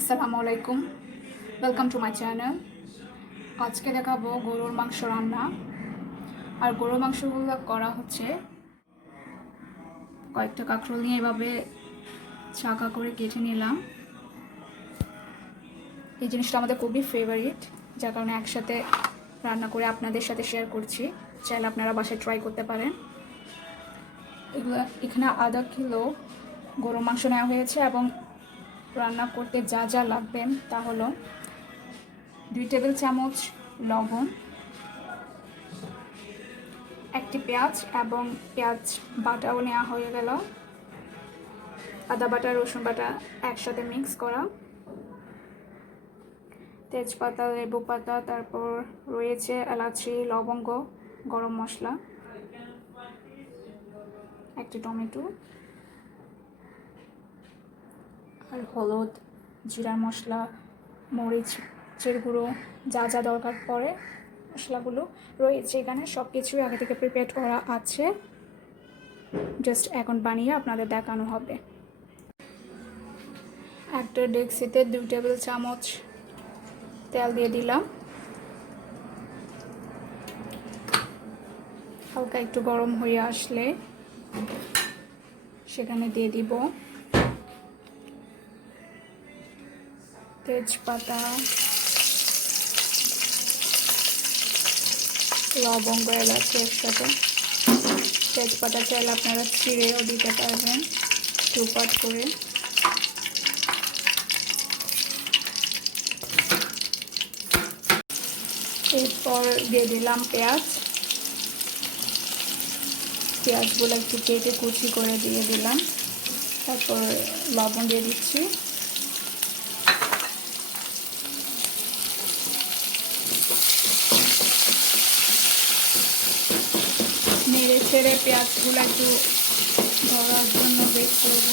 আসসালামু আলাইকুম, welcome to my channel. আজকে দেখাবো গরুর মাংস রান্না। আর গরুর মাংসগুলো করা হচ্ছে কয়েকটা কাঁকরোল নিয়ে এভাবে চাকা করে কেটে নিলাম। এই জিনিসটা আমাদের খুবই ফেভারিট, যার কারণে একসাথে রান্না করে আপনাদের সাথে শেয়ার করছি। চাইলে আপনারা বাসায় ট্রাই করতে পারেন। এখানে আধা কিলো গরুর মাংস নেওয়া হয়েছে এবং রান্না করতে যা যা লাগবেন তা হলো 2 টেবিল চামচ লবণ, একটি পেঁয়াজ এবং পেঁয়াজ বাটাও নেওয়া হয়ে গেল, আদা বাটা রসুন বাটা একসাথে মিক্স করা, তেজপাতা লেবু পাতা, তারপর রয়েছে এলাচি লবঙ্গ গরম মশলা, একটি টমেটো আর হলুদ জিরার মশলা মরিচের গুঁড়ো যা যা দরকার পড়ে মশলাগুলো রয়েছে এখানে। সব কিছুই আগে থেকে প্রিপেয়ার করা আছে, জাস্ট এখন বানিয়ে আপনাদের দেখানো হবে। একটা ডেক্সিতে 2 টেবিল চামচ তেল দিয়ে দিলাম, হালকা একটু গরম হয়ে আসলে সেখানে দিয়ে দিব তেজপাতা, লবঙ্গ এলাচি একসাথে। তেজপাতা চাইলে আপনারা ছিঁড়েও দিতে পারবেন 2 পার্ট করে। এরপর দিয়ে দিলাম পেঁয়াজগুলো একটু কেটে কুচি করে দিয়ে দিলাম। তারপর লবণ দিয়ে দিচ্ছি, নেড়ে ছেড়ে পেঁয়াজগুলো একটু ধরার জন্য বেক করব।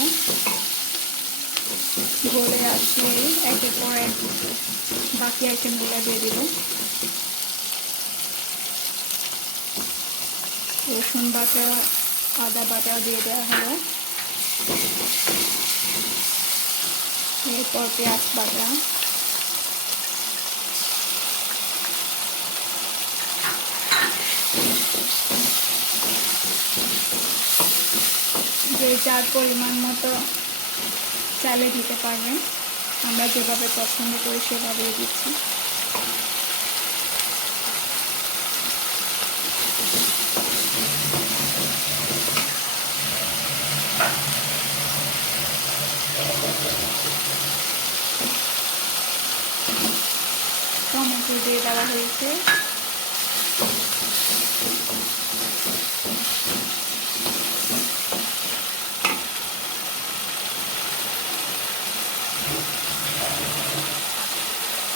গলে আসলে একের পর এক বাকি আইটেমগুলো দিয়ে দিব। রসুন বাটা আদা বাটা দিয়ে দেওয়া হলো, এরপর পেঁয়াজ বাটা, যে যার পরিমাণ মতো চালে দিতে পারবেন, আমরা যেভাবে পছন্দ করি সেভাবেই দিচ্ছি। টমেটো দিয়ে দেওয়া হয়েছে,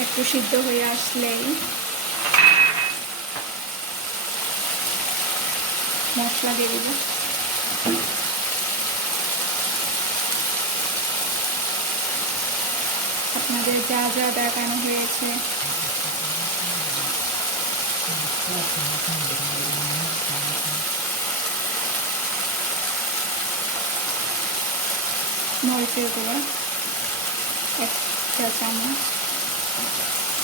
একটু সিদ্ধ হয়ে আসলেই মশলা দিয়ে দিব। আপনাদের যা যা দেখানো হয়েছে মরিচের গুঁড়ো 1 চা চামচ,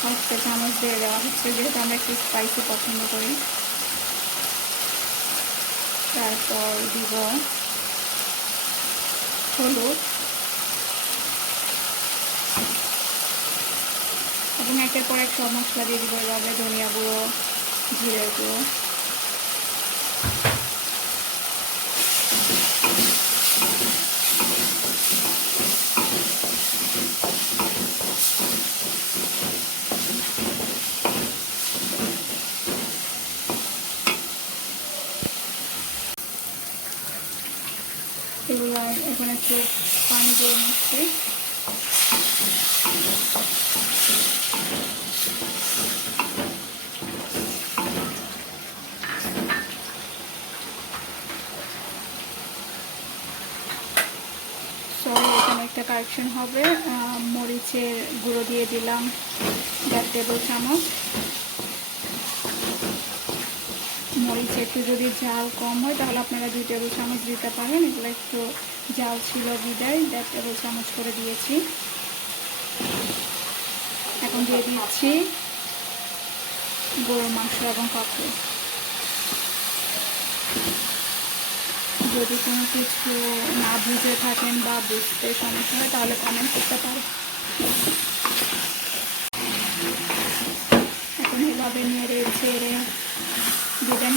1 চা চামচ দিয়ে দেওয়া হচ্ছে, যেহেতু আমরা একটু স্পাইসি পছন্দ করি। তারপর দিব হলুদ এবং একের পর এক সব মশলা দিয়ে দিব এভাবে, ধনিয়া গুঁড়ো জিরের গুঁড়ো। এগুলো এখন একটু পানি দিয়ে নিচ্ছি। সরি, এখানে একটা কারেকশন হবে, মরিচের গুঁড়ো দিয়ে দিলাম 1 টেবিল চামচ। মরিচ একটু যদি ঝাল কম হয় তাহলে আপনারা 2 টেবিল চামচ দিতে পারেন। এগুলো একটু জাল ছিল বিদায় 1 টেবিল চামচ করে দিয়েছি। এখন দিয়ে দিচ্ছি গরুর মাংস এবং কাঁকড়ি। যদি কোনো কিছু না বুঝে থাকেন বা বুঝতে সমস্যা হয় তাহলে কমেন্ট করতে পারেন। এখন এভাবে নেড়ে ছেড়ে দিবেন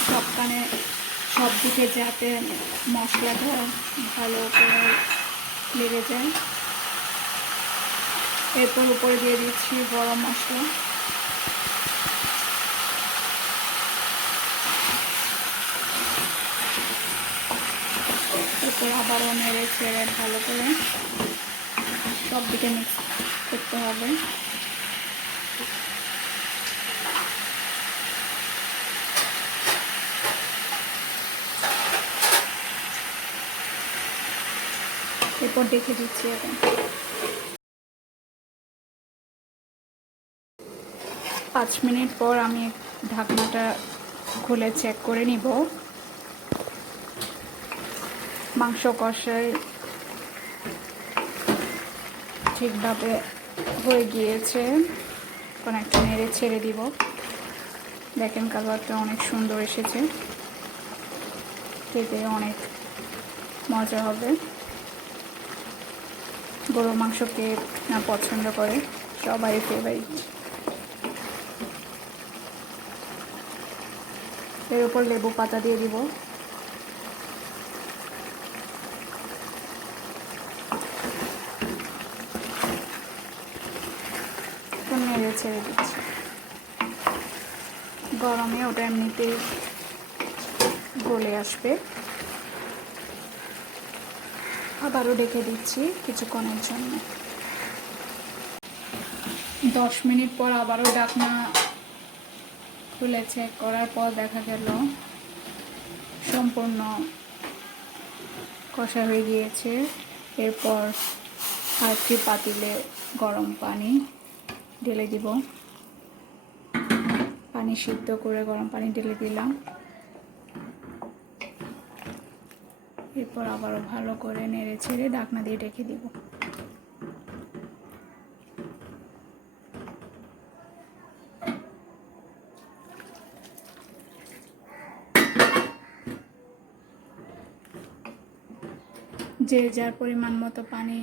সব দিকে, যাতে মশলাটা ভালো করে লেগে যায়। এরপর উপরে দিয়ে দিচ্ছি গরম মশলা। এরপর আবারও নেড়ে ছেড়ে ভালো করে সব দিকে মিক্স করতে হবে। এরপর দেখে দিচ্ছি এখন 5 মিনিট পর আমি ঢাকনাটা খুলে চেক করে নিব। মাংস কষাই ঠিকভাবে হয়ে গিয়েছে। এখন একটা নেড়ে ছেড়ে দিব। দেখেন কালারটা অনেক সুন্দর এসেছে, খেতে অনেক মজা হবে। গরুর মাংসকে না পছন্দ করে, সবাই ফেভারিট। এর উপর লেবু পাতা দিয়ে দিব। নেড়ে ছেড়ে দিচ্ছি। গরমে ওটা এমনিতেই গলে আসবে। আবারও ঢেকে দিচ্ছি কিছুক্ষণের জন্য। 10 মিনিট পর আবারও ঢাকনা খুলে চেক করার পর দেখা গেল সম্পূর্ণ কষা হয়ে গিয়েছে। এরপর আরেকটি পাতিলে গরম পানি ঢেলে দিব। পানি সিদ্ধ করে গরম পানি ঢেলে দিলাম। এরপর আবারও ভালো করে নেড়ে ছেড়ে ঢাকনা দিয়ে ঢেকে দিব। যে যার পরিমাণ মতো পানি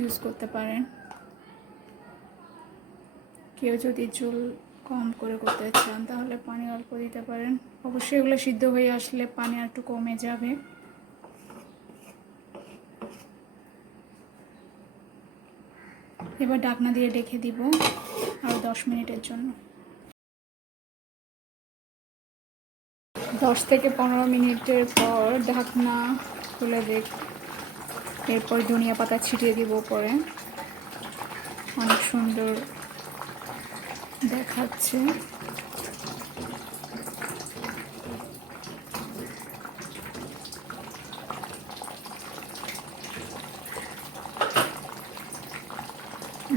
ইউজ করতে পারেন। কেউ যদি ঝোল কম করে করতে চান তাহলে পানি অল্প দিতে পারেন। অবশ্যই এগুলো সিদ্ধ হয়ে আসলে পানি একটু কমে যাবে। এবার ঢাকনা দিয়ে ঢেকে দিব আরও 10 মিনিটের জন্য। 10 থেকে 15 মিনিটের পর ঢাকনা খুলে এরপর ধনিয়া পাতা ছিটিয়ে দিব উপরে। অনেক সুন্দর দেখাচ্ছে।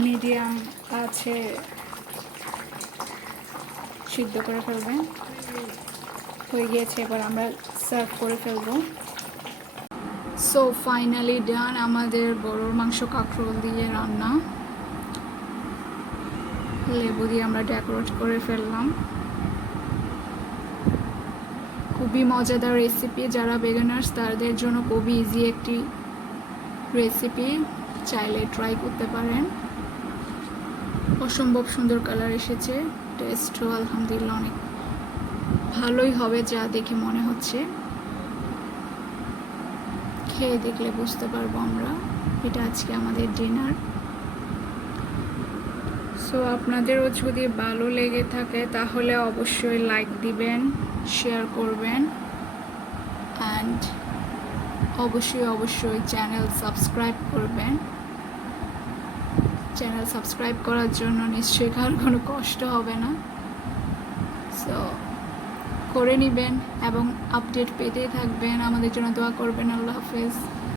মিডিয়াম আছে সিদ্ধ করে ফেলবেন। হয়ে গিয়েছে, এবার আমরা সার্ভ করে ফেলবো। সো ফাইনালি ডান আমাদের গরুর মাংস কাঁকরোল দিয়ে রান্না। লেবু দিয়ে আমরা ডেকোরেট করে ফেললাম। খুবই মজাদার রেসিপি। যারা বিগিনার্স তাদের জন্য খুবই ইজি একটি রেসিপি, চাইলে ট্রাই করতে পারেন। অসম্ভব সুন্দর কালার এসেছে। টেস্টও আলহামদুলিল্লাহ অনেক ভালোই হবে যা দেখে মনে হচ্ছে। খেয়ে দেখলে বুঝতে পারবো আমরা। এটা আজকে আমাদের ডিনার। সো আপনাদেরও যদি ভালো লেগে থাকে তাহলে অবশ্যই লাইক দিবেন, শেয়ার করবেন, অ্যান্ড অবশ্যই চ্যানেল সাবস্ক্রাইব করবেন। চ্যানেল সাবস্ক্রাইব করার জন্য নিশ্চয়ই কারোর কোনো কষ্ট হবে না। সো করে নেবেন এবং আপডেট পেতেই থাকবেন। আমাদের জন্য দোয়া করবেন। আল্লাহ হাফেজ।